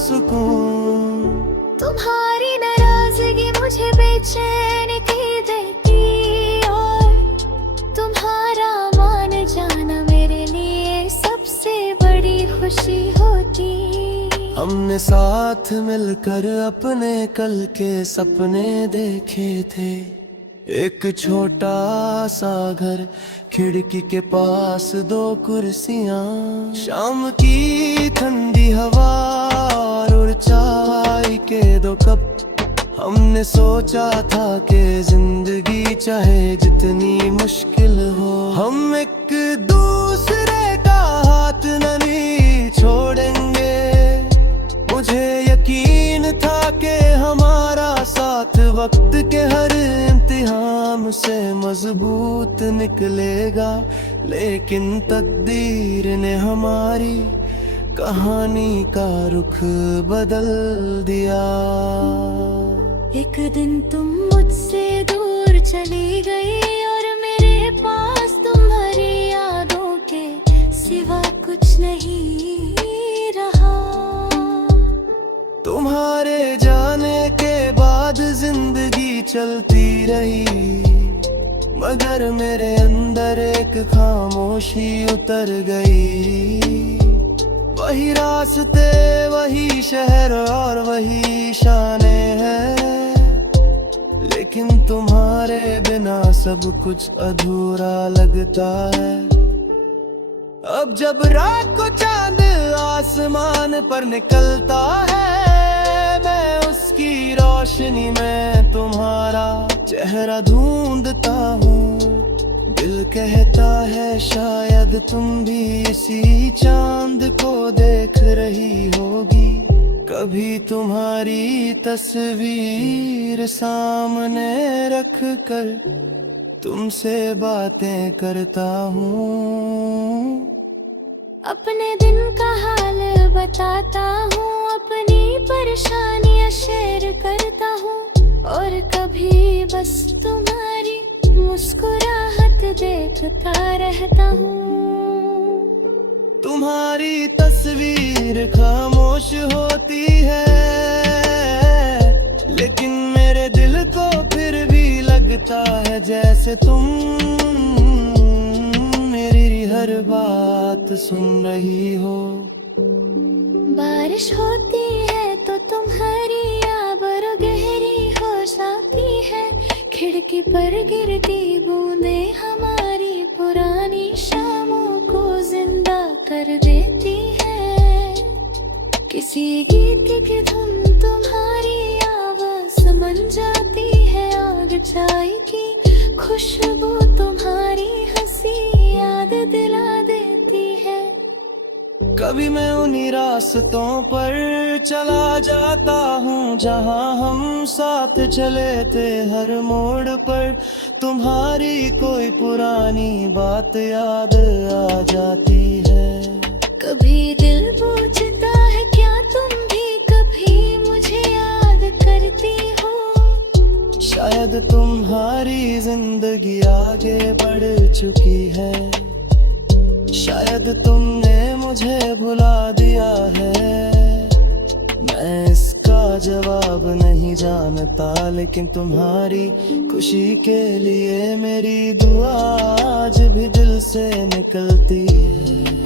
सुकून। तुम्हारी नाराजगी मुझे बेचैन की देती और तुम्हारा मान जाना मेरे लिए सबसे बड़ी खुशी होती। हमने साथ मिलकर अपने कल के सपने देखे थे, एक छोटा सा घर, खिड़की के पास 2 कुर्सियां, शाम की ठंडी हवा और चाय के 2 कप। हमने सोचा था कि जिंदगी चाहे जितनी मुश्किल हो, हम एक दूसरे का हाथ नहीं छोड़ेंगे। मुझे यकीन था कि हमारा साथ वक्त के हर इम्तिहान से मजबूत निकलेगा, लेकिन तकदीर ने हमारी कहानी का रुख बदल दिया। एक दिन तुम मुझसे दूर चली गई और मेरे पास तुम्हारी यादों के सिवा कुछ नहीं रहा। तुम्हारे जाने के बाद जिंदगी चलती रही, मगर मेरे अंदर एक खामोशी उतर गई। वही रास्ते, वही शहर और वही शाने हैं, लेकिन तुम्हारे बिना सब कुछ अधूरा लगता है। अब जब रात को चांद आसमान पर निकलता है, मैं उसकी रोशनी में तुम्हारा चेहरा ढूंढता हूँ। दिल कहता है शायद तुम भी इसी चांद को देख रही होगी। कभी तुम्हारी तस्वीर सामने रख कर तुमसे बातें करता हूँ। अपने दिन का हाल बताता हूँ, अपनी परेशानियाँ शेयर करता हूँ, और कभी बस तुम्हारी मुस्कुराहट देखता रहता हूँ। तुम्हारी तस्वीर खामोश होती है, लेकिन मेरे दिल को फिर भी लगता है जैसे तुम मेरी हर बात सुन रही हो। बारिश होती है तो तुम्हारी आवाज़ गहरी हो जाती है, खिड़की पर गिरती बूंदें हमारी पुरानी शामों को जिंदा कर देती है। किसी गीत की धुन तुम्हारी आवाज़ बन जाती है, आग चाय की खुशबू तुम्हारी हंसी याद दिला देती है। कभी मैं उन्हीं रास्तों पर चला जाता हूँ जहाँ हम साथ चले थे, हर मोड़ पर तुम्हारी कोई पुरानी बात याद आ जाती है। कभी दिल पूछता है क्या तुम भी कभी मुझे याद करती हो। शायद तुम्हारी जिंदगी आगे बढ़ चुकी है, शायद तुमने मुझे भुला दिया है। मैं इसका जवाब नहीं जानता, लेकिन तुम्हारी खुशी के लिए मेरी दुआ आज भी दिल से निकलती है।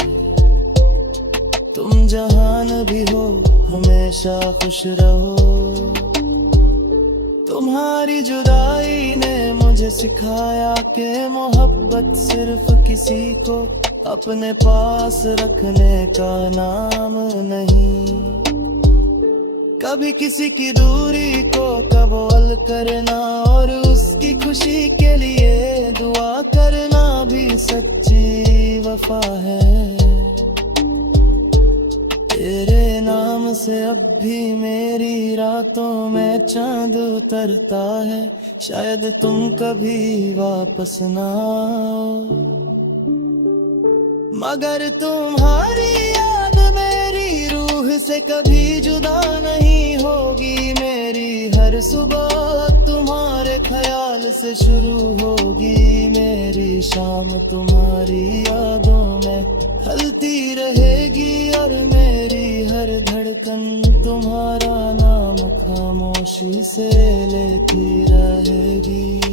तुम जहान भी हो हमेशा खुश रहो। तुम्हारी जुदाई ने मुझे सिखाया कि मोहब्बत सिर्फ किसी को अपने पास रखने का नाम नहीं। कभी किसी की दूरी को कबूल करना और उसकी खुशी के लिए दुआ करना भी सच्ची वफा है। तेरे नाम से अब भी मेरी रातों में चांद उतरता है, शायद तुम कभी वापस ना आओ, मगर तुम्हारी याद मेरी रूह से कभी जुदा नहीं होगी। मेरी हर सुबह तुम्हारे ख्याल से शुरू होगी, मेरी शाम तुम्हारी यादों में ढलती रहेगी और मेरी हर धड़कन तुम्हारा नाम खामोशी से लेती रहेगी।